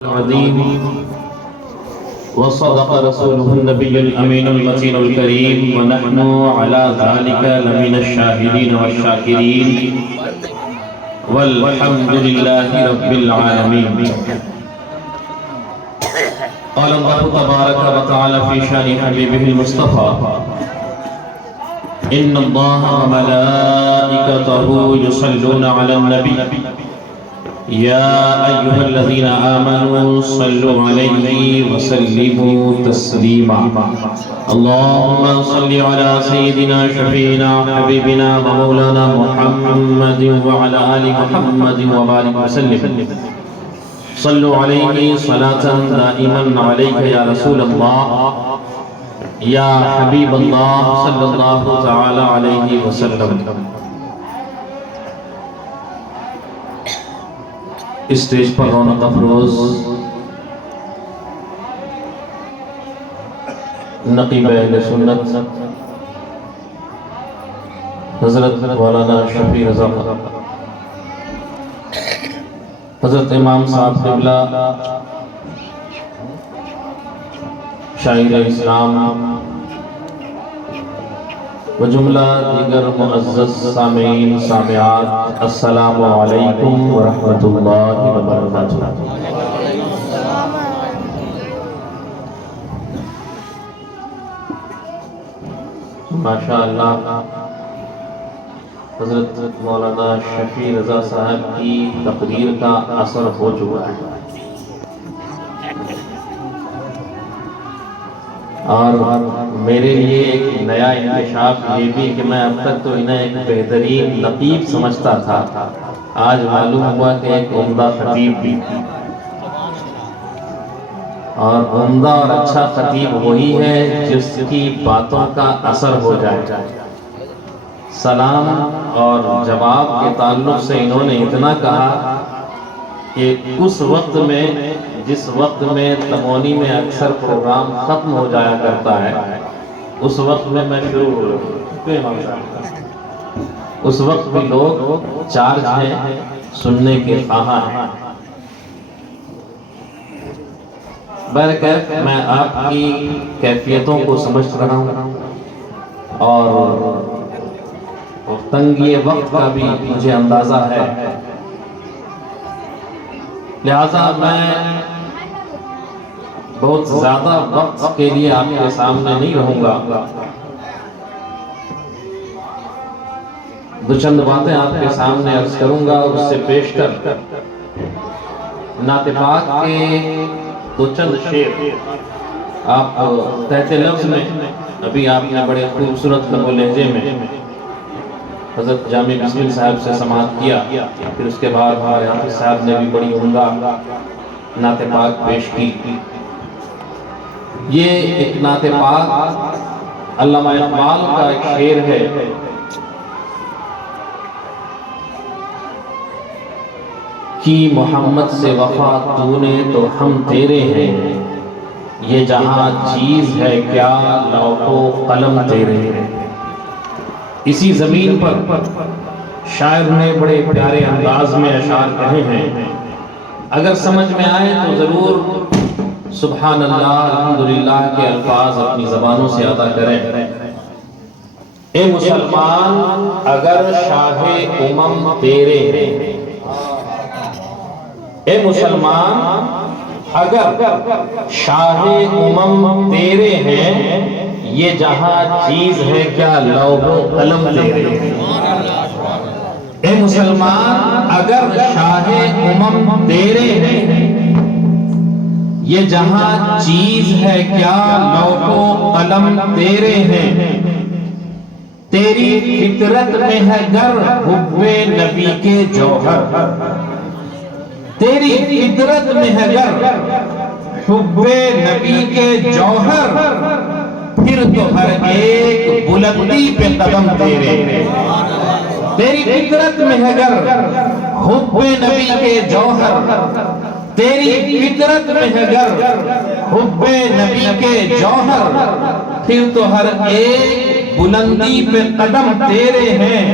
العظيم وصدق رسوله النبي الأمين المتين الكريم ونحن على ذلك لمن الشاهدين والشاكرين والحمد لله رب العالمين. قال الله تبارك وتعالى في شان حبيبه المصطفى: إن الله وملائكته يصلون على النبي يا أيها الذين آمنوا صلوا عليه وسلموا تسليما. اللهم صل على سيدنا شفينا حبيبنا ومولانا محمد وعلى آل محمد وبارك وسلم. صلوا عليه صلاة دائما عليك يا رسول الله يا حبيب الله صلى الله تعالى عليه وسلم. اسٹیج پر رونق افروز نقیب اہل سنت حضرت مولانا شفیع رضا، حضرت امام صاحب قبلہ شاعر اسلام و جملہ دیگر معزز سامعین سامعات، السلام علیکم ورحمۃ اللہ وبرکاتہ. ماشاءاللہ حضرت مولانا شفیع رضا صاحب کی تقریر کا اثر ہو چکا ہے، اور میرے لیے ایک نیا انکشاف یہ بھی کہ میں اب تک تو انہیں ایک بہترین لقیب سمجھتا تھا، آج معلوم ہوا کہ ایک عمدہ خطیب بھی، اور عمدہ اور اچھا خطیب وہی ہے جس کی باتوں کا اثر ہو جائے. سلام اور جواب کے تعلق سے انہوں نے اتنا کہا کہ اس وقت میں جس وقت میں تمونی میں اکثر پروگرام ختم ہو جایا کرتا ہے، اس وقت میں شروع ہو رہا ہوں. اس وقت بھی لوگ چارج ہیں، سننے کے خواہاں ہیں. بہرکیف میں آپ کی کیفیتوں کو سمجھ رہا ہوں، اور تنگی وقت کا بھی مجھے اندازہ ہے، لہذا میں بہت زیادہ وقت کے لیے آپ کے سامنے نہیں رہوں گا. دو چند باتیں آپ کے سامنے عرض کروں گا. اس سے پیش کر نعت پاک کے دو چند شعر آپ تحت لفظ میں ابھی آپ نے بڑے خوبصورت لب و لہجے میں حضرت جامع بسمل صاحب سے سماعت کیا، پھر اس کے بعد ہمارے حافظ صاحب نے بھی بڑی عمدہ نعت پاک پیش کی. یہ ایک نعت پاک علامہ اقبال کا ایک شعر ہے: کی محمد سے وفا تو نے تو ہم تیرے ہیں، یہ جہاں چیز ہے کیا لوح و قلم تیرے ہیں. اسی زمین پر شاعر نے بڑے پیارے انداز میں اشعار کہے ہیں، اگر سمجھ میں آئے تو ضرور سبحان اللہ الحمدللہ کے الفاظ اپنی زبانوں سے ادا کریں. اے مسلمان اگر شاہ امم تیرے ہیں، اے مسلمان اگر شاہ امم تیرے ہیں، یہ جہاں چیز ہے کیا لوح و قلم تیرے ہیں. اے مسلمان اگر شاہ امم تیرے ہیں، یہ جہاں چیز ہے کیا لوح و قلم تیرے ہیں. تیری فطرت میں ہے گر حب نبی کے جوہر، تیری فطرت میں ہے گر حب نبی کے جوہر، پھر تو ہر ایک بلندی پہ قدم تیرے ہیں. تیری فطرت میں ہے گر حب نبی کے جوہر، تیری فطرت میں ہے گر حب نبی کے جوہر، پھر تو ہر ایک بلندی پہ قدم تیرے ہیں.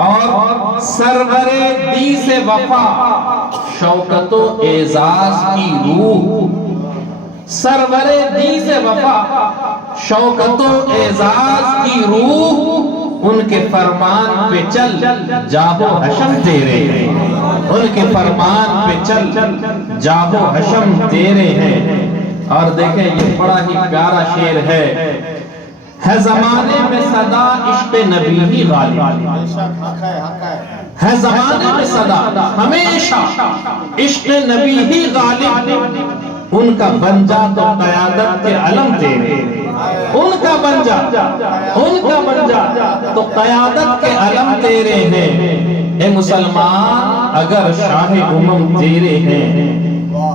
اور سرور دی سے وفا شوکت و اعزاز کی روح، سرور دیز وفا شوکت و اعزاز کی روح، ان کے فرمان پہ چل جاہ و حشم تیرے ہیں، ان کے فرمان پہ چل جاہ و حشم تیرے ہیں۔ اور دیکھیں یہ بڑا ہی پیارا شعر ہے زمانے میں صدا عشق نبی ہی غالب، ہے زمانے میں صدا ہمیشہ عشق نبی ہی غالب، ان کا بن جا تو قیادت کے علم تیرے، ان کا بن جا تو قیادت کے علم تیرے ہیں۔ اے مسلمان اگر شاہ امم تیرے ہیں،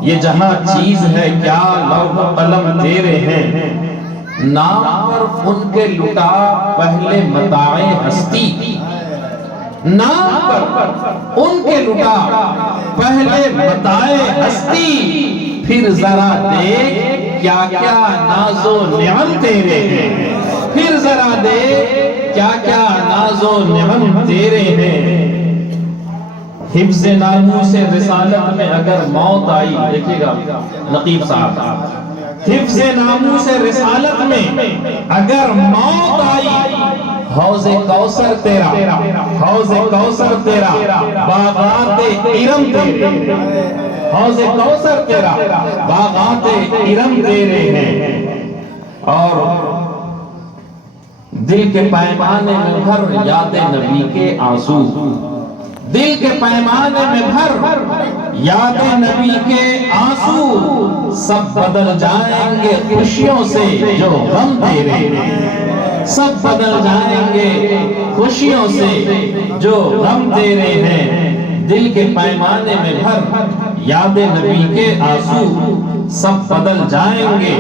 یہ جہاں چیز ہے کیا لوح قلم تیرے ہیں، نام پر ان کے لٹا پہلے متاع ہستی، نام پر ان کے لٹا پہلے متاع ہستی، پھر ذرا دیکھ کیا کیا ناز و نعم تیرے ہیں، پھر ذرا دیکھ کیا کیا ناز و نعم تیرے ہیں۔ حفظ ناموس رسالت میں اگر موت آئی، دیکھئے گا نقیب صاحب، حفظ ناموس رسالت میں اگر موت آئی، حوض کوثر تیرا، حوض کوثر تیرا، باغات ارم تیرے، حوض کوثر تیرا، باغات ارم تیرے ہیں۔ اور دل کے پیمانے میں بھر یاد نبی کے آنسو، دل کے پیمانے میں بھر یاد نبی کے آنسو، سب بدل جائیں گے خوشیوں سے جو غم تیرے ہیں، سب بدل جائیں گے خوشیوں سے جو غم تیرے ہیں۔ دل کے پیمانے میں بھر یاد نبی کے آنسو، سب بدل جائیں گے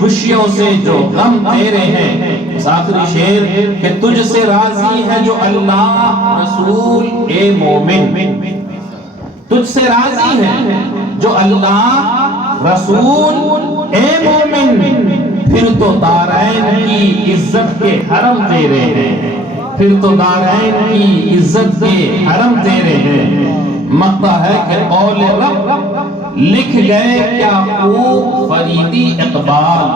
خوشیوں سے جو غم تیرے ہیں۔ آخری شعر کہ تجھ سے راضی ہے جو اللہ رسول اے مومن، تجھ سے راضی ہے جو اللہ رسول اے مومن، پھر تو دارین کی عزت کے حرم تیرے ہیں، پھر تو دارین کی عزت کے حرم تیرے ہیں۔ مقطع ہے کہ قول رب لکھ گئے کیا خوب فریدی اقبال،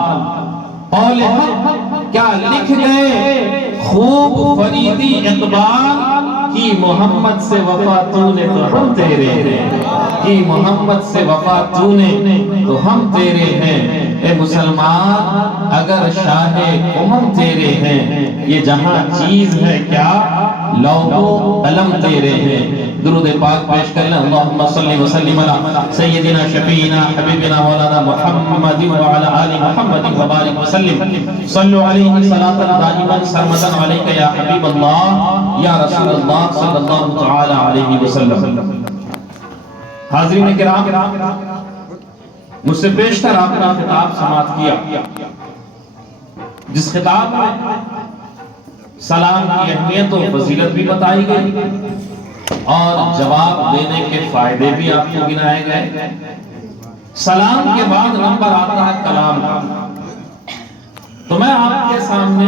قول حق کیا لکھ گئے خوب فریدی اقبال، کی محمد سے وفا تو نے تو ہم تیرے ہیں، کی محمد سے وفا تو نے تو ہم تیرے ہیں۔ اے مسلمان اگر شاہ امم تیرے ہیں، یہ جہاں چیز ہے کیا لوح و قلم تیرے ہیں۔ درود پاک پیش کر لیں۔ اللہم صلی وسلم علی سیدنا شفیعنا حبیبنا مولانا محمد وعلی آل محمد وبارک وسلم، صلو علیہ صلاة دائما سرمدا علیک یا حبیب اللہ یا رسول اللہ صلی اللہ تعالی علیہ وسلم۔ حاضرین کرام، مجھ سے بیشتر آپ نے خطاب سماعت کیا، جس خطاب میں سلام کی اہمیت و فضیلت بھی بتائی گئی اور جواب دینے کے فائدے بھی آپ کو گنائے گئے۔ سلام کے بعد نمبر آتا ہے کلام کا، تو میں آپ کے سامنے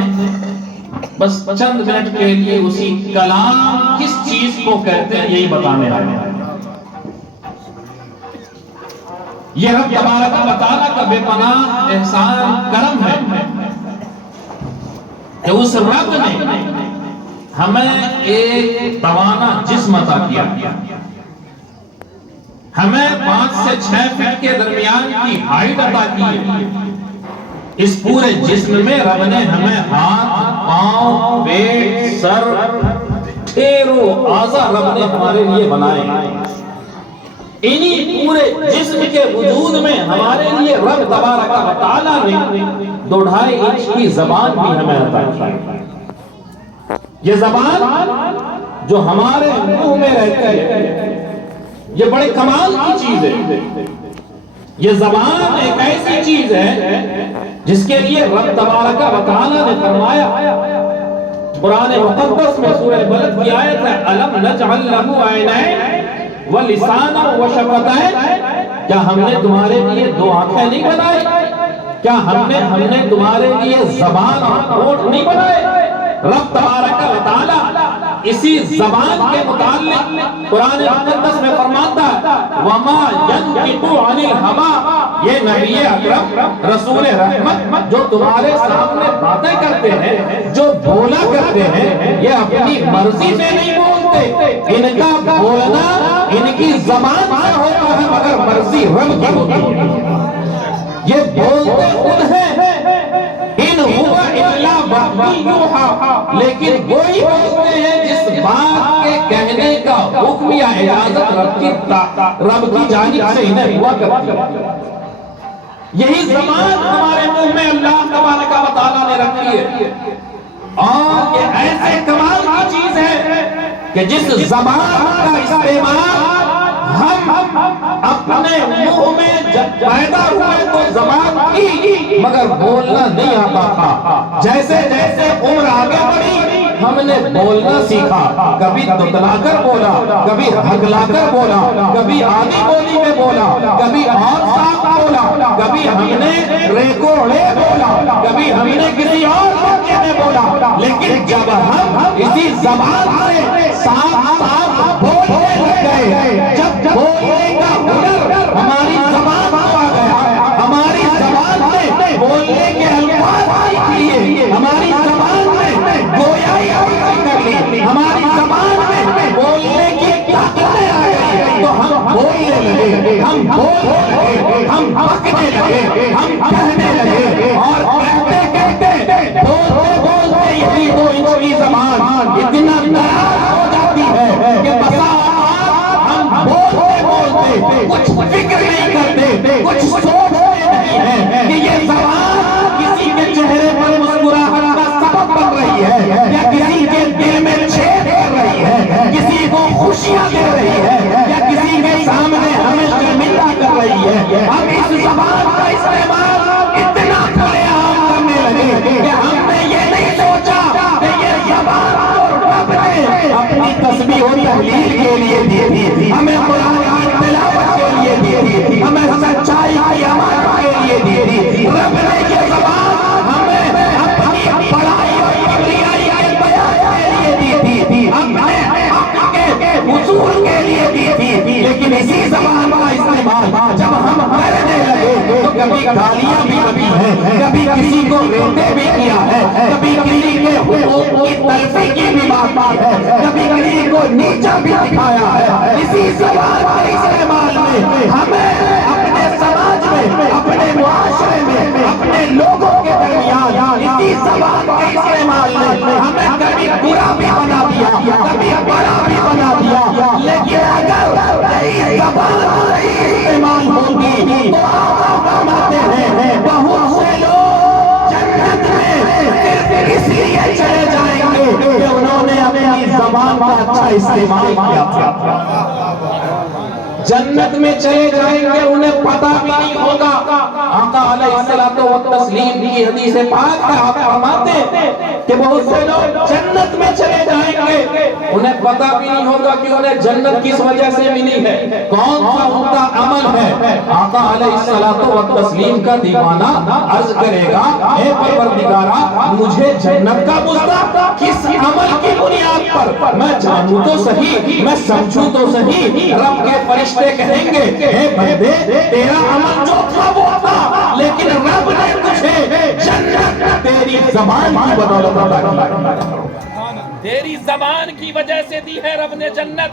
بس چند منٹ کے لیے اسی کلام کس چیز کو کہتے ہیں یہی بتانے آئے ہیں۔ یہ رب تبارک و تعالیٰ کا بے پناہ احسان کرم ہے کہ اس رب نے ہمیں ایک توانا جسم عطا کیا، ہمیں 5 سے 6 فٹ کے درمیان کی ہائٹ عطا کی۔ اس پورے جسم میں رب نے ہمیں ہاتھ، پاؤں، پیٹ، سر، ڈھیروں اعضاء رب نے ہمارے لیے بنائے۔ انہی پورے جسم کے وجود میں ہمارے لیے رب تبارک و تعالیٰ نے 2.5 انچ کی زبان بھی ہمیں عطا کی۔ یہ زبان جو ہمارے منہ میں رہتی ہے، یہ بڑے کمال کی چیز ہے۔ یہ زبان ایک ایسی چیز ہے جس کے لیے رب تبارک و تعالیٰ نے فرمایا قرآن مقدس میں سورہ بلد کی آیت ہے، أَلَمْ نَجْعَلْ لَهُ عَيْنَيْنِ وَلِسَانًا وَشَفَتَيْنِ، کیا ہم نے تمہارے لیے 2 آنکھیں نہیں بنائی؟ کیا ہم نے تمہارے لیے زبان اور ہونٹ نہیں بنائے؟ رب تبارک و تعالیٰ اسی زبان کے متعلق قرآن مقدس میں فرماتا ہے وَمَا يَنْطِقُ عَنِ الْهَوَىٰ، یہ نبی اکرم رسول رحمت جو تمہارے سامنے باتیں کرتے ہیں، جو بولا کرتے ہیں، یہ اپنی مرضی سے نہیں بولتے، ان کا بولنا ان کی زبان سے ہوتا ہے مگر مرضی رب کی ہوتی ہے۔ یہ بولتے خود ہیں ان ہوا الا وحی یوحی، لیکن وہی بولتے ہیں جس بات کے کہنے کا حکم یا اجازت رب کی جانب سے انہیں ہوا کرتی ہے۔ یہی زبان ہمارے منہ میں اللہ تبارک و تعالیٰ نے رکھی ہے، اور یہ ایسے کمال کی چیز ہے کہ جس زبان کا استعمال ہم اپنے منہ میں جب پیدا ہوئے تو زبان کی مگر بولنا نہیں آتا تھا۔ جیسے جیسے عمر آگے بڑھی ہم نے بولنا سیکھا، کبھی تتلا کر بولا، کبھی ہگلا کر بولا، کبھی آدھی بولی میں بولا، کبھی اور صاف بولا، کبھی ہم نے ریکوڑے بولا، کبھی ہم نے کسی اور موقع میں بولا، لیکن جب ہم اسی زبان سے صاف صاف بولنے لگ گئے، جب بولنے کا ہنر ہماری زبان کو آ گیا، ہماری زبان میں بولنے کے الفاظ سیکھ لیے، ہماری زبان میں گویائی کر لی، ہماری زبان میں بولنے کی طاقتیں آ گئی، تو ہم بولنے لگے، ہم بولنے لگے، ہم بکنے لگے، ہم کہنے لگے، اور کہتے کہتے بولتے بولتے یہی 2 انچ کی زبان اتنا ناراض ہو جاتی ہے کہ بسا ہم بولتے بولتے کچھ فکر نہیں کرتے، کچھ سوچتے نہیں ہیں کہ یہ زبان کسی کے چہرے پر مسکراہٹ کا سبب بن رہی ہے یا کسی کے دل میں چھید کر رہی ہے، کسی کو خوشیاں دے رہی ہے یا کسی کے سامنے ہمیں شرمندہ کر رہی ہے۔ ہم اس زبان کا استعمال اتنا کھلے عام کرنے لگے کہ ہم نے یہ نہیں سوچا کہ یہ زبان رب نے اپنی تسبیح و تحلیل کے لیے دی تھی، ہمیں قرآن کی تلاوت کے لیے دی تھی، ہمیں سچائی کی امانت کے لیے دی تھی۔ رب نے یہ زبان ہمیں اپنی بڑائی اور کبریائی کے بیان کے لیے دی تھی، اپنے حق کے حضور کے لیے دی تھی، لیکن اسی زبان کا استعمال جب ہم کرنے لگے تو کبھی گالیاں بھی کبھی ہیں، کبھی کسی کو روتے بھی کیا ہے، کبھی کسی کے حقوق کی تلفی کی بھی بات ہے، کبھی کسی کو نیچا بھی دکھایا ہے۔ اسی زبان کے استعمال میں ہمیں اپنے سماج میں، اپنے معاشرے میں، اپنے لوگوں کے درمیان اسی زبان کے استعمال میں ہمیں کبھی برا بھی بنا دیا، کبھی بڑا بھی بنا دیا، لیکن اگر نئی زبان استعمال ہوگی تو آپ فرماتے ہیں بہت سے لوگ جنت میں صرف اس لیے چلے جائیں گے کہ انہوں نے اپنی زبان کا اچھا استعمال کیا تھا۔ جنت میں چلے جائیں گے انہیں پتہ بھی نہیں ہوگا۔ آقا علیہ الصلوۃ والتسلیم کی حدیث پاک میں آپ فرماتے ہیں کہ بہت سے لوگ جنت میں چلے جائیں گے انہیں پتہ بھی نہیں ہوگا کہ انہیں جنت کس وجہ سے ملی ہے، کون سا ان کا عمل ہے۔ آقا علیہ الصلوۃ والتسلیم کا دیوانہ عرض کرے گا اے پروردگارا مجھے جنت کا مستحق کس عمل کی بنیاد پر، میں جانوں تو صحیح، میں سمجھوں تو صحیح۔ رب کے فرشتے کہیں گے اے بندے تیرا عمل جو تھا وہ تھا، لیکن رب نے تجھے جنت تیری زبان کی بدولت عطا کی، تیری زبان کی وجہ سے دی ہے رب نے جنت۔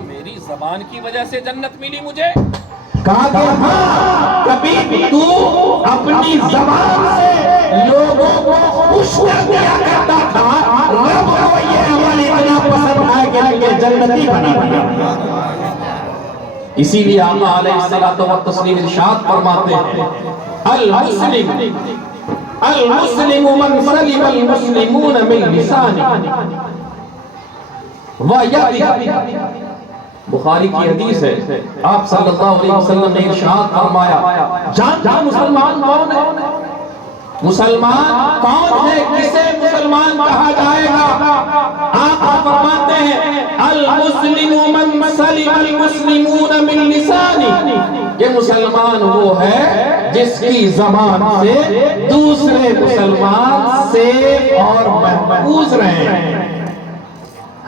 میری زبان کی وجہ سے جنت ملی مجھے۔ کہا کہ ہاں کبھی تو اپنی زبان سے لوگوں کو خوش کر دیا کرتا تھا، رب کو یہ عمل اتنا پسند ہے کہ یہ جنتی بنا دیا۔ اسی لیے آقا علیہ الصلوۃ والتسلیم ارشاد فرماتے ہیں المسلم من سلم المسلمون من لسانه ويده۔ بخاری کی حدیث ہے، آپ صلی اللہ علیہ وسلم نے ارشاد فرمایا جانتا مسلمان کون ہے؟ مسلمان کون ہے؟ کسے مسلمان کہا جائے گا؟ آپ فرماتے ہیں المسلم من سلم المسلمون من لسانه، یہ مسلمان وہ ہے جس کی زبان سے دوسرے مسلمان سیف اور محفوظ رہے ہیں۔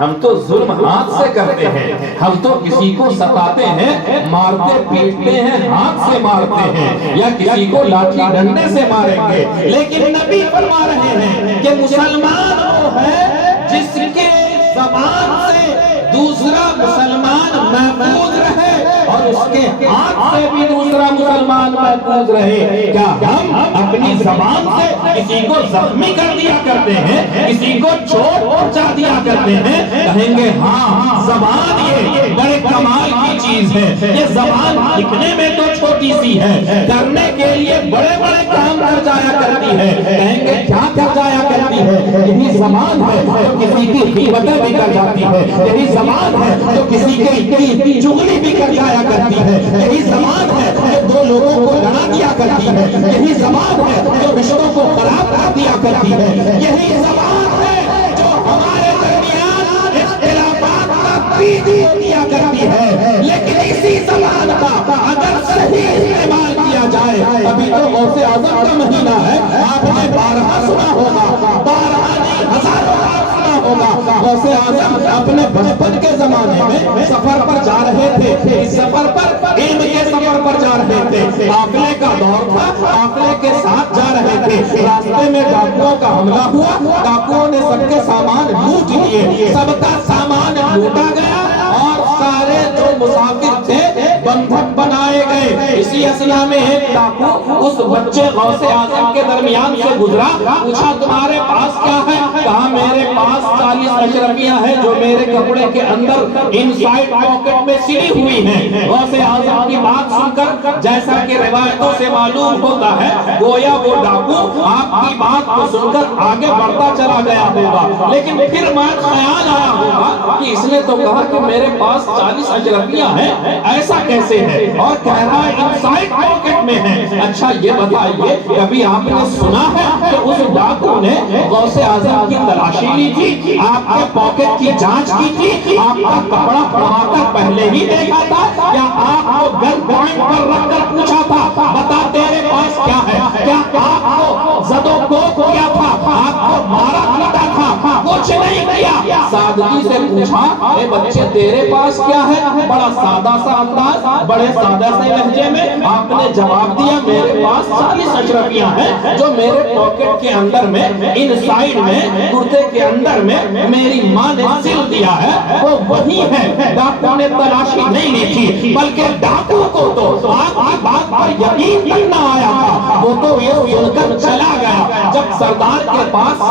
ہم تو ظلم ہاتھ سے کرتے ہیں، ہم تو کسی کو ستاتے ہیں، مارتے پیٹتے ہیں، ہاتھ سے مارتے ہیں، یا کسی کو لاٹھی ڈنڈے سے ماریں گے، لیکن نبی فرما رہے ہیں کہ مسلمان وہ ہے جس کے زبان سے دوسرا مسلمان محفوظ رہے اور اس کے ہاتھ سے بھی دوسرا مسلمان محفوظ رہے۔ کیا ہم اپنی زبان سے کسی کو زخمی کر دیا کرتے ہیں، کسی کو چوٹ پہنچا دیا کرتے ہیں؟ کہیں گے ہاں زبان یہ بڑے کمال کی چیز ہے، یہ زبان لکھنے میں تو چھوٹی سی ہے، کرنے کے لیے بڑے بڑے کام کر جایا کرتی ہے۔ کہیں گے کیا کر جایا کرتی ہے؟ یہی زبان ہے جو کسی کی غیبتیں بھی کر جاتی ہے، یہی زبان ہے جو کسی کی چغلی بھی کر جایا کرتی ہے، یہی زبان ہے جو دو لوگوں کو لڑا دیا کرتی ہے، یہی زبان ہے جو رشتوں کو خراب کر دیا کرتی ہے، یہی زبان ہے جو ہمارے درمیان اختلافات کا بیج دیا کرتی ہے۔ لیکن اسی زبان کا اگر صحیح استعمال کیا جائے، ابھی تو غوث اعظم کا مہینہ ہے، آپ نے بارہا سنا ہوگا، بارہا نہیں ہزاروں بار سنا ہوگا۔ غوث اعظم اپنے بچپن کے زمانے میں سفر پر جا رہے تھے، اس سفر پر علم کے سفر پر جا رہے تھے، قافلے کا دور تھا، قافلے کے ساتھ جا رہے تھے، راستے میں ڈاکوؤں کا حملہ ہوا، ڈاکوؤں نے سب کے سامان لوٹ لیے، سب کا سامان لوٹا گیا اور سارے جو مسافر تھے بندھک بنائے گئے۔ اسی اثنا میں ایک ڈاکو اس بچے غوث اعظم کے درمیان سے گزرا، پوچھا تمہارے پاس کیا ہے؟ کہا میرے پاس 40 اشرفیاں ہیں جو میرے کپڑے کے اندر انسائیڈ پاکٹ میں سلی ہوئی ہیں۔ غوث اعظم کی بات سن کر جیسا کہ روایتوں سے معلوم ہوتا ہے، گویا وہ ڈاکو آپ کی بات کو سن کر آگے بڑھتا چلا گیا ہوگا، لیکن پھر بات خیال آیا ہوگا کہ اس نے تو کہا کہ میرے پاس 40 اشرفیاں ہیں، ایسا کیسے ہے؟ اور کہہ رہا ہے انسائیڈ پاکٹ میں ہے۔ اچھا یہ بتائیے کبھی آپ نے سنا ہے کہ اس ڈاکو نے غوث اعظم کی تلاشی لی تھی، آپ کے پاکٹ کی جانچ کی تھی، آپ کا کپڑا پڑھا کر پہلے ہی دیکھا تھا، یا آپ کو گن پوائنٹ پر رکھ کر پوچھا تھا بتا تیرے پاس کیا ہے؟ کیا آپ کو زد و کوب کیا تھا؟ آپ کو مارا پیٹا تھا؟ کچھ نہیں کیا، سادگی سے پوچھا اے بچے تیرے پاس کیا ہے؟ بڑا سادہ سا انداز، بڑے سادہ سے لہجے میں آپ نے جواب دیا میرے پاس 40 اشرفیاں ہیں جو میرے پاکٹ کے اندر میں انسائیڈ میں کرتے کے اندر میں میری ماں نے سل دیا ہے، وہ وہی ہے۔ ڈاکو نے تلاشی نہیں لی تھی، بلکہ ڈاکو کو تو آپ کی بات پر یقین تک نہ آیا تھا، وہ تو یہ سن کر چلا گیا۔ جب سردار کے پاس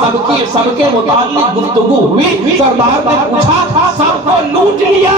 سب کے متعلق گفتگو ہوئی، سردار نے پوچھا سب کو لوٹ لیا؟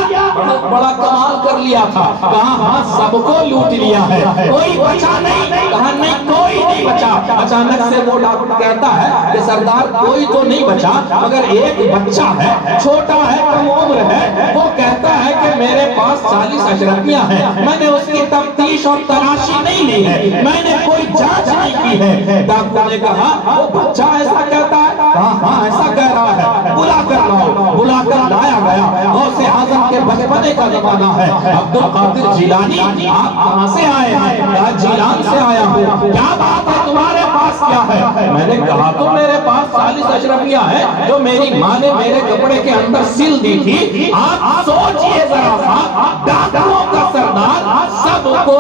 بڑا کمال کر لیا تھا، کہا ہاں سب کو لوٹ لیا ہے، کوئی بچا نہیں؟ کہا نہیں کوئی نہیں بچا۔ اچانک سے وہ ڈاکو کہتا ہے کہ سردار کوئی تو نہیں بچا مگر ایک بچہ ہے، چھوٹا ہے، کم عمر ہے، وہ کہتا ہے کہ میرے پاس 40 اشرفیاں ہیں، میں نے اس کی تفتیش اور تلاشی نہیں لی ہے، میں نے کوئی جانچ نہیں کی ہے۔ ڈاکو نے کہا وہ بچہ ایسا کہتا ہے؟ کہا ہاں ایسا کہہ رہا ہے، بلا کر لاؤ۔ بلا کر لایا گیا، غوث اعظم کے بچپنے کا زمانہ ہے۔ عبد القادر جیلانی آپ کہاں سے آئے ہیں؟ کہا جیلان سے آیا ہوں۔ کیا بات ہے تمہارے پاس کیا ہے؟ میں نے کہا تو میرے پاس 40 اشرفیاں ہیں جو میری ماں نے میرے کپڑے کے اندر سل دی تھی۔ آپ سوچئے ذرا سا، ڈاکوؤں کا سردار سب کو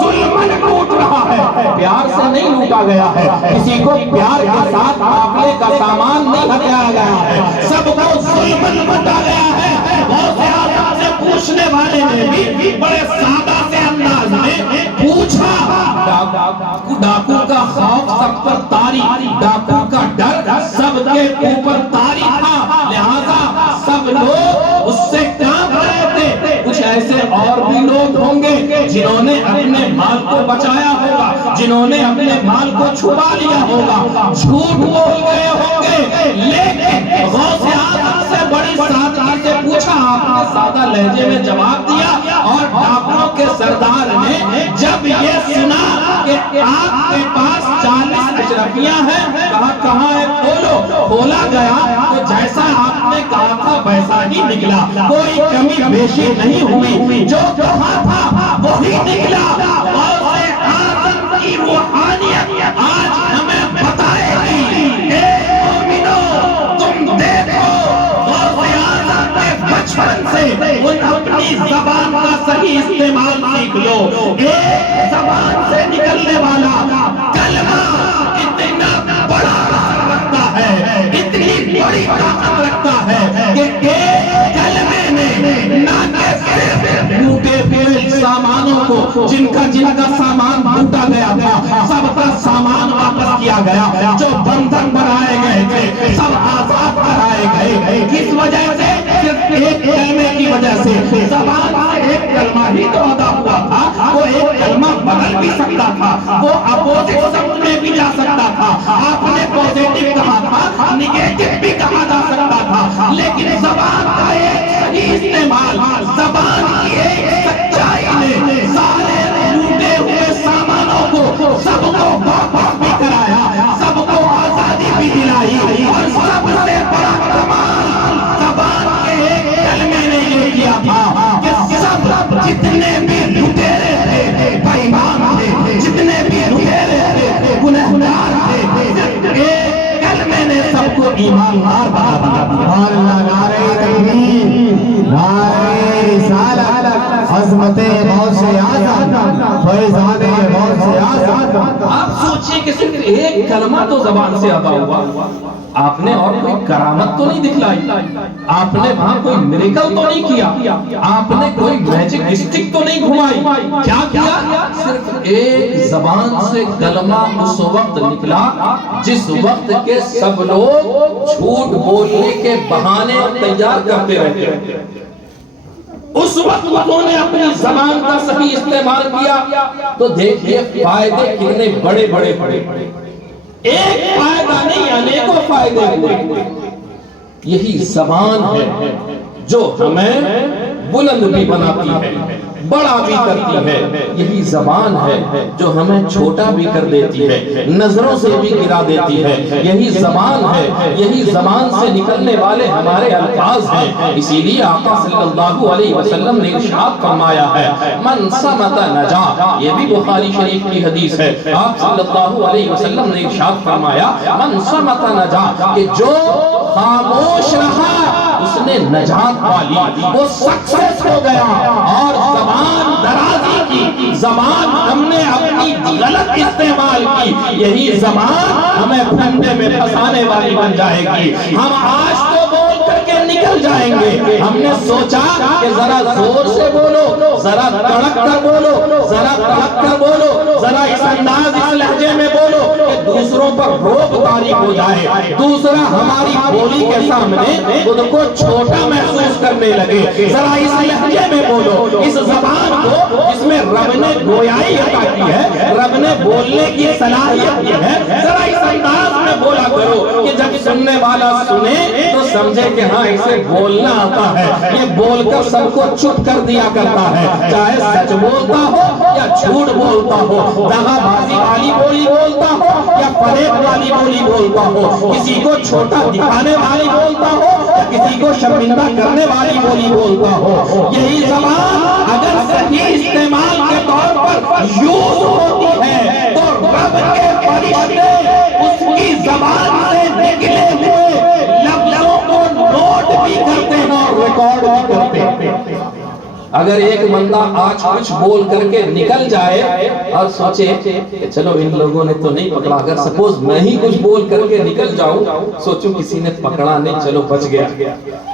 ظلمن لوٹ رہا ہے، پیار سے نہیں لوٹا گیا ہے، کسی کو پیار کے ساتھ قافلے کا سامان نہیں ہتھیایا گیا ہے، سب کو ظلمن لوٹا گیا ہے۔ غوث اعظم سے پوچھنے والے نے بھی بڑے سادہ سے انداز میں پوچھا، ڈاکو کا خوف سب پر طاری، ڈاکو کا ڈر سب کے اوپر طاری تھا، لہذا سب لوگ اس سے کانپ رہے تھے۔ کچھ ایسے اور بھی لوگ ہوں گے جنہوں نے اپنے مال کو بچایا ہوگا، جنہوں نے اپنے مال کو چھپا لیا ہوگا، جھوٹ بول گئے ہوں گے، لیکن غوث اعظم سے بڑی سادگی سے پوچھا، آپ نے سادہ لہجے میں جواب دیا، اور ڈاکوؤں کے سردار نے جب یہ سنا کہ آپ کے پاس 40 اشرفیاں ہیں، کہا کہاں ہے؟ کھولو۔ کھولا گیا تو جیسا آپ نے کہا تھا ویسا ہی نکلا، کوئی کمی بیشی نہیں ہوئی، جو کہا تھا وہی نکلا۔ غوث اعظم کی روحانیت آج ہمیں بتائے گی، اے مومنو تم دیکھو غوث اعظم اپنی زبان کا صحیح استعمال سیکھ لو. ایک زبان سے نکلنے والا کلمہ اتنا بڑا اثر رکھتا ہے، اتنی بڑی طاقت رکھتا ہے کہ ایک کلمے میں نہ کہ صرف لوٹے ہوئے سامانوں کو، جن کا سامان لوٹا گیا تھا، سب کا سامان واپس کیا گیا، جو بندھن بنائے گئے تھے سب آزاد کرائے گئے. کس وجہ سے؟ صرف ایک کلمے کی وجہ سے. زبان سے ایک کلمہ ہی تو ادا ہوا تھا. وہ ایک کلمہ بدل بھی سکتا تھا، وہ اپوزٹ سمت میں بھی جا سکتا تھا. آپ نے پوزیٹو کہا تھا، نیگیٹو بھی کہا جا سکتا تھا، لیکن زبان کا ایک صحیح استعمال، زبان کی ایک سچائی نے سارے لوٹے ہوئے سامانوں کو سب کو واپس بھی کرایا، سب کو آزادی بھی دلائی. اور سب سے بڑا کمال زبان کے ایک کلمے نے یہ کیا تھا کہ سب جتنے بھی لٹیرے تھے، بے ایمان تھے، جتنے بھی لٹیرے تھے، گنہگار تھے، ایک کلمے نے سب کو ایماندار بنا دیا. اللہ نعرہ تکبیر، نعرہ رسالت، عظمت غوث اعظم، فیضان غوث اعظم. آپ سوچئے کہ صرف ایک کلمہ تو زبان سے ادا ہوا، آپ نے اور کوئی کرامت تو نہیں دکھلائی، آپ نے وہاں کوئی میریکل تو نہیں کیا، آپ نے کوئی میجک اسٹک تو نہیں گھمائی. کیا کیا؟ صرف ایک زبان سے کلمہ اس وقت نکلا جس وقت کے سب لوگ جھوٹ بولنے کے بہانے تیار کرتے رہتے. اس وقت انہوں نے اپنی زبان کا صحیح استعمال کیا تو دیکھیے فائدے کتنے بڑے بڑے بڑے. ایک فائدہ نہیں، انیکوں فائدے ہوئے. یہی زبان ہے جو ہمیں بلند بھی بناتی ہے، بڑا بھی کرتی ہے. یہی زبان ہے جو ہمیں چھوٹا بھی کر دیتی ہے، نظروں سے بھی گرا دیتی ہے. یہی زبان ہے، یہی زبان سے نکلنے والے ہمارے الفاظ ہیں. اسی لیے آقا صلی اللہ علیہ وسلم نے ارشاد فرمایا ہے، من صمت نجا. یہ بھی بخاری شریف کی حدیث ہے. آپ صلی اللہ علیہ وسلم نے ارشاد فرمایا، من صمت نجا، کہ جو خاموش رہا اس نے نجات پالی، وہ سکسیس ہو گیا. اور زبان درازی کی، زبان ہم نے اپنی غلط استعمال کی، یہی زبان ہمیں پھندے میں پھنسانے والی بن جائے گی. ہم آج تو بول کر کے نکل جائیں گے. ہم نے سوچا کہ ذرا زور سے بولو، ذرا تڑک کر بولو، ذرا تڑک کر بولو، ذرا اس انداز اس لہجے میں بولو کہ دوسروں پر روب طاری ہو جائے، دوسرا ہماری بولی کے سامنے خود کو چھوٹا محسوس کرنے لگے. ذرا اس لہجے میں بولو، اس زبان کو جس میں رب نے گویائی عطا کی ہے، رب نے بولنے کی صلاحیت کی ہے، ذرا اس انداز میں بولا کرو کہ جب سننے والا سنے تو سمجھے کہ ہاں اسے بولنا آتا ہے. یہ بول کر سب کو چپ کر دیا کرتا ہے، چاہے سچ بولتا ہو یا جھوٹ بولتا ہو، دغا بازی والی بولی بولتا ہو یا فریب والی بولی بولتا ہو، کسی کو چھوٹا دکھانے والی بولتا ہو یا کسی کو شرمندہ کرنے والی بولی بولتا ہو. یہی زبان اگر صحیح استعمال کے طور پر یوز ہوتی ہے تو رب کے فرشتے اس کی زبان سے نکلے ہوئے لفظوں کو نوٹ بھی کرتے ہیں اور ریکارڈ بھی کرتے ہیں. اگر ایک بندہ آج کچھ بول کر کے نکل جائے اور سوچے کہ چلو ان لوگوں نے تو نہیں پکڑا، اگر سپوز میں ہی کچھ بول کر کے نکل جاؤں، سوچوں کسی نے پکڑا نہیں، چلو بچ گیا.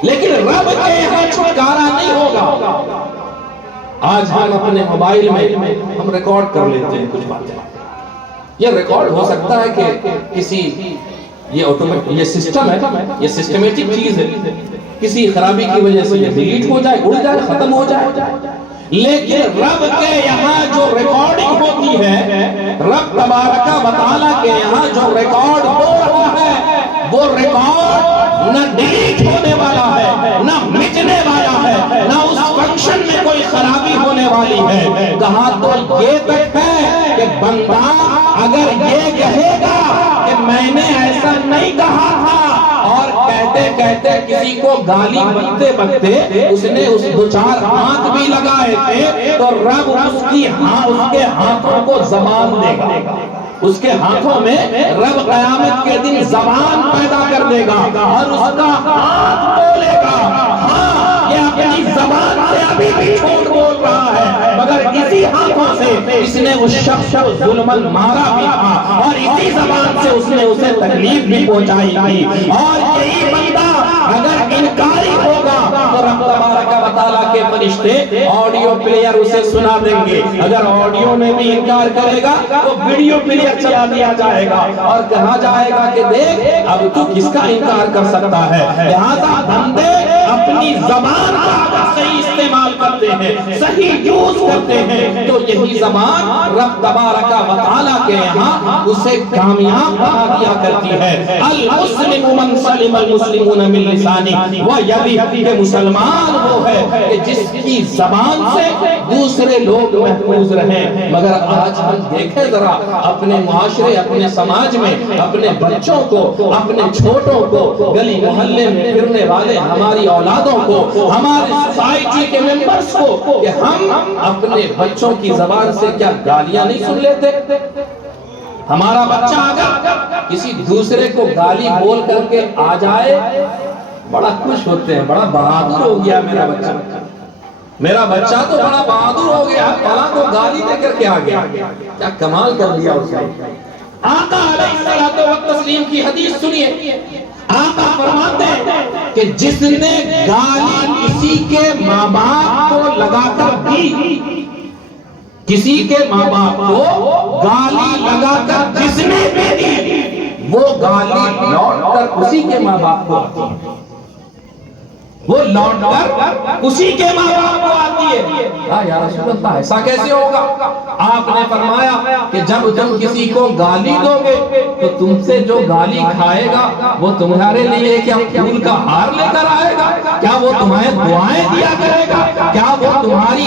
لیکن رب کے یہاں چھٹکارا نہیں ہوگا. آج ہم اپنے موبائل میں ہم ریکارڈ کر لیتے ہیں کچھ باتیں. یہ ریکارڈ ہو سکتا ہے کہ کسی یہ سسٹم ہے، یہ سسٹمیٹک چیز ہے، کسی خرابی کی وجہ سے یہ ڈیلیٹ ہو جائے، اڑ جائے، ختم ہو جائے. لیکن رب کے یہاں جو ریکارڈنگ ہوتی ہے، رب تبارک و تعالیٰ کے یہاں جو ریکارڈ ہو رہا ہے، وہ ریکارڈ نہ ڈیلیٹ ہونے والا ہے، نہ مٹنے والا ہے، نہ اس فنکشن میں کوئی خرابی ہونے والی ہے. کہا تو یہ تک ہے کہ بندہ اگر یہ کہے گا کہ میں نے ایسا نہیں کہا تھا، اور کہتے کہتے کسی کو گالی بکتے بکتے اس نے اس دو چار ہاتھ بھی لگائے تھے، تو رب اس کے ہاتھوں کو زبان دے گا. اس کے ہاتھوں میں رب قیامت کے دن زبان پیدا کر دے گا اور اس کا ہاتھ بولے گا، ہاں یہ اپنی زبان سے ابھی بھی جھوٹ بول رہا ہے، مگر اسی ہاتھوں سے اس نے اس شخص کو ظلمن مارا بھی تھا، اور اسی زبان سے اس نے اسے تکلیف بھی پہنچائی تھی۔ اور یہی بندہ اگر انکاری ہوگا تو رب تبارک و تعالیٰ کے فرشتے آڈیو پلیئر اسے سنا دیں گے، اگر آڈیو میں بھی انکار کرے گا تو ویڈیو پلیئر چلا دیا جائے گا اور کہا جائے گا کہ دیکھ اب تو کس کا انکار کر سکتا ہے۔ لہذا بندے اپنی زبان کا اگر صحیح استعمال کرتے ہیں، صحیح یوز کرتے ہیں، تو یہی زبان رب تبارک و تعالیٰ کے یہاں اسے کامیاب بنا دیا کرتی ہے۔ المسلم من سلم المسلمون من لسانه ویدہ، کہ مسلمان وہ ہے کہ جس کی زبان سے دوسرے لوگ محفوظ رہیں۔ مگر آج ہم دیکھیں ذرا اپنے معاشرے، اپنے سماج میں اپنے بچوں کو، اپنے چھوٹوں کو، گلی محلے میں پھرنے والے ہماری اولادوں کو، ہمارے سوسائٹی کے ممبرز کو، کہ ہم اپنے بچوں کی زبان سے کیا گالیاں نہیں سن لیتے؟ ہمارا بچہ اگر کسی دوسرے کو گالی بول کر کے آ جائے بڑا خوش ہوتے ہیں، بڑا بہادر ہو گیا میرا بچہ، میرا بچہ تو بڑا بہادر ہو گیا، فلاں کو گالی دے کر کے آ گیا، کیا کمال کر دیا اس نے۔ آقا علیہ السلام کی حدیث سنیے، آقا فرماتے ہیں کہ جس نے گالی کسی کے ماں باپ کو لگا کر دی، کسی کے ماں باپ کو گالی لگا کر جس نے بھی دی، وہ گالی لوٹ کر اسی کے ماں باپ کو آتی ہے، وہ لوٹ کر اسی کے ماں باپ کو آتی ہے۔ یا رسول اللہ ایسا کیسے ہوگا؟ آپ نے فرمایا کہ جب تم کسی کو گالی دو گے تو تم سے جو گالی کھائے گا وہ تمہارے لیے کیا پھول کا ہار لے کر آئے گا؟ کیا وہ تمہیں دعائیں دیا کرے گا؟ کیا وہ تمہاری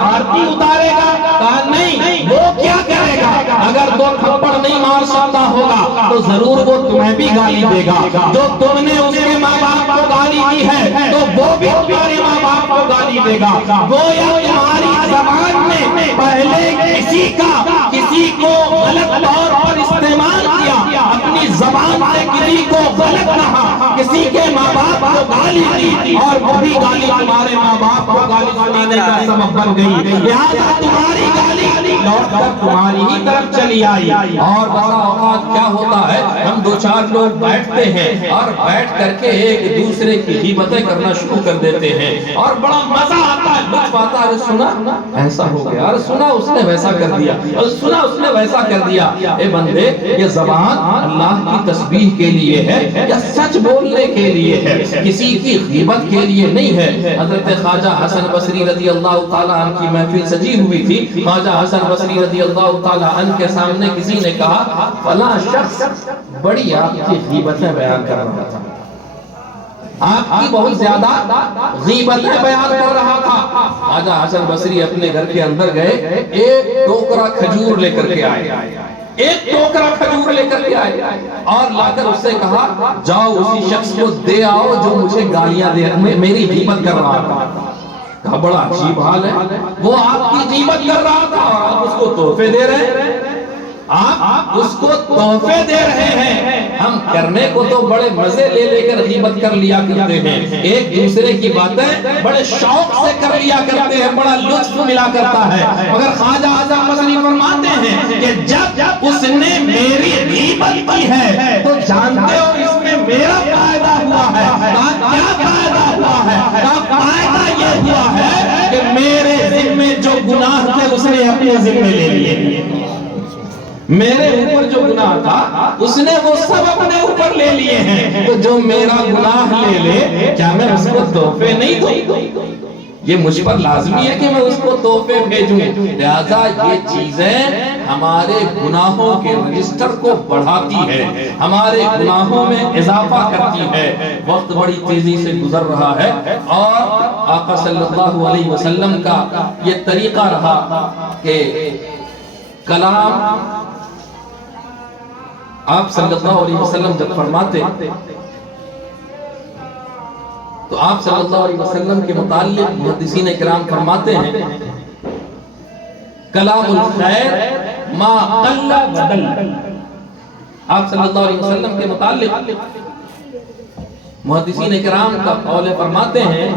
آرتی اتارے گا؟ کہا نہیں، وہ کیا کرے گا؟ اگر دو تھپڑ نہیں مار سکتا ہوگا تو ضرور وہ تمہیں بھی گالی دے گا۔ جو تم نے اس کے ماں باپ کو گالی دی ہے تو وہ بھی تمہارے ماں باپ کو گالی دے گا۔ گویا تمہاری زبان نے پہلے کسی کو غلط طور پر استعمال کیا، اپنی زبان سے کسی کو غلط کہا، کسی کے ماں باپ کو گالی دی، اور وہی گالی تمہارے ماں باپ کو گالی سنانے کا سبب بن گئی۔ لہذا تمہاری گالی لوٹ کر تمہاری ہی طرف چلی آئی۔ اور بسا اوقات کیا ہوتا ہے، ہم دو چار لوگ بیٹھتے ہیں اور بیٹھ کر کے ایک دوسرے کی غیبتیں کرنا شروع کر دیتے ہیں اور بڑا مزہ آتا ہے، لطف آتا ہے۔ سنا ایسا ہو گیا، اور سنا اس نے ویسا کر دیا، اور سنا اس نے ویسا کر دیا۔ اے بندے، یہ زبان اللہ کی تسبیح کے لیے ہے یا سچ بولنے کے لیے ہے، کسی کی غیبت کے لیے نہیں ہے۔ حضرت خواجہ حسن بصری رضی اللہ تعالیٰ عنہ کی محفل سجی ہوئی تھی، خواجہ حسن بصری رضی اللہ تعالیٰ عنہ کے سامنے کسی نے کہا فلاں شخص بڑی آپ کی غیبتیں بیان کر رہا تھا، آپ کی بہت زیادہ غیبتیں بیان کر رہا تھا۔ خواجہ حسن بصری اپنے گھر کے اندر گئے، ایک ٹوکرا کھجور لے کر کے آئے، ایک ٹوکرا کھجور لے کر کے آئے اور لا کر اس سے کہا جاؤ اسی شخص کو دے آؤ جو مجھے گالیاں دے میری غیبت کر رہا تھا۔ کہا بڑا عجیب حال ہے، وہ آپ کی غیبت کر رہا تھا اور آپ اس کو تحفے دے رہے ہیں، آپ اس کو تحفے دے رہے ہیں۔ ہم کرنے کو تو بڑے مزے لے لے کر غیبت کر لیا کرتے ہیں، ایک دوسرے کی باتیں بڑے شوق سے کر لیا کرتے ہیں، بڑا لطف ملا کرتا ہے۔ مگر خواجہ حسن بصری فرماتے ہیں کہ جب اس نے میری غیبت کی ہے تو جانتے ہو اس میں میرا فائدہ ہوا ہے۔ کیا فائدہ ہوا ہے؟ فائدہ یہ ہوا ہے کہ میرے ذمے جو گناہ تھے اس نے اپنے ذمے لے لیے، میرے اوپر جو گناہ تھا اس نے وہ سب اپنے اوپر لے لیے ہیں، تو جو میرا گناہ لے لے کیا میں اس کو تحفے نہیں دوں؟ یہ مجھ پر لازمی ہے کہ میں اس کو تحفے بھیجوں۔ لہذا یہ چیزیں ہمارے گناہوں کے رجسٹر کو بڑھاتی ہے، ہمارے گناہوں میں اضافہ کرتی ہے۔ وقت بڑی تیزی سے گزر رہا ہے اور آقا صلی اللہ علیہ وسلم کا یہ طریقہ رہا کہ کلام آپ صلی اللہ علیہ وسلم جب فرماتے تو آپ صلی اللہ علیہ وسلم کے متعلق محدثین کرام فرماتے ہیں کلام الخیر ما قل ودل۔ آپ صلی اللہ علیہ وسلم کے متعلق محدثین کرام کا قول فرماتے ہیں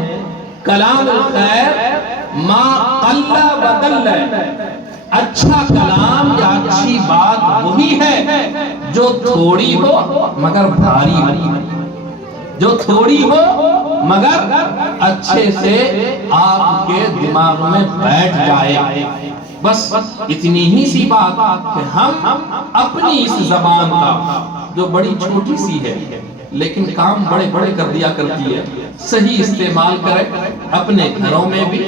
کلام الخیر ما قل ودل، اچھا کلام یا اچھی بات وہی ہے جو تھوڑی ہو مگر بھاری ہو، جو تھوڑی ہو مگر اچھے سے آپ کے دماغ میں بیٹھ جائے۔ بس اتنی ہی سی بات کہ ہم اپنی اس زبان کا جو بڑی چھوٹی سی ہے لیکن کام بڑے بڑے کر دیا کرتی ہے، صحیح استعمال کریں، اپنے گھروں میں بھی،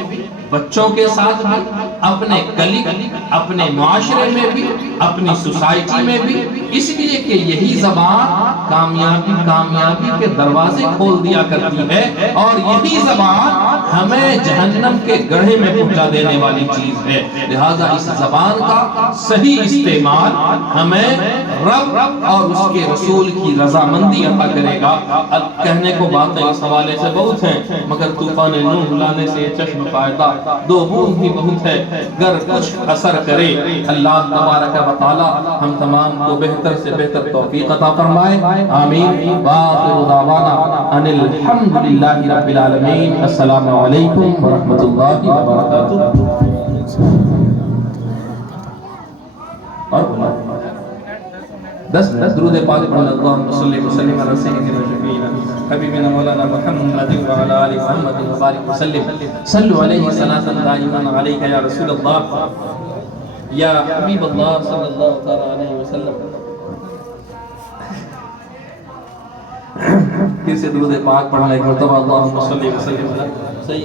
بچوں کے ساتھ بھی، اپنے گلی، اپنے معاشرے میں بھی، اپنی سوسائٹی میں بھی، اس لیے کہ یہی زبان کامیابی کے دروازے کھول دیا کرتی ہے، اور یہی زبان ہمیں جہنم کے گڑھے میں پہنچا دینے والی چیز ہے۔ لہٰذا اس زبان کا صحیح استعمال ہمیں رب اور اس کے رسول کی رضامندی عطا کرے گا۔ اب کہنے کو باتیں اس حوالے سے بہت ہیں، مگر طوفان نوح لانے سے چشم فائدہ دو بوند بھی بہت ہے، گر کچھ اثر کرے۔ اللہ تبارک و تعالی ہم تمام کو بہتر سے بہتر توفیق عطا فرمائے، آمین۔ وآخر دعوانا ان الحمدللہ رب العالمین۔ السلام علیکم ورحمۃ اللہ وبرکاتہ۔ اور 10 درود پاک پڑھنا، اللہم صلی وسلم علی سیدنا شفیعنا حبیبنا مولانا محمد وعلی آل محمد وبارک وسلم۔ صلوا علیہ صلاۃ دائما علیک یا رسول اللہ یا حبیب اللہ صلی اللہ تعالی علیہ وسلم۔ پھر سے درود پاک پڑھنا ایک مرتبہ، اللہم صلی وسلم علی سیدنا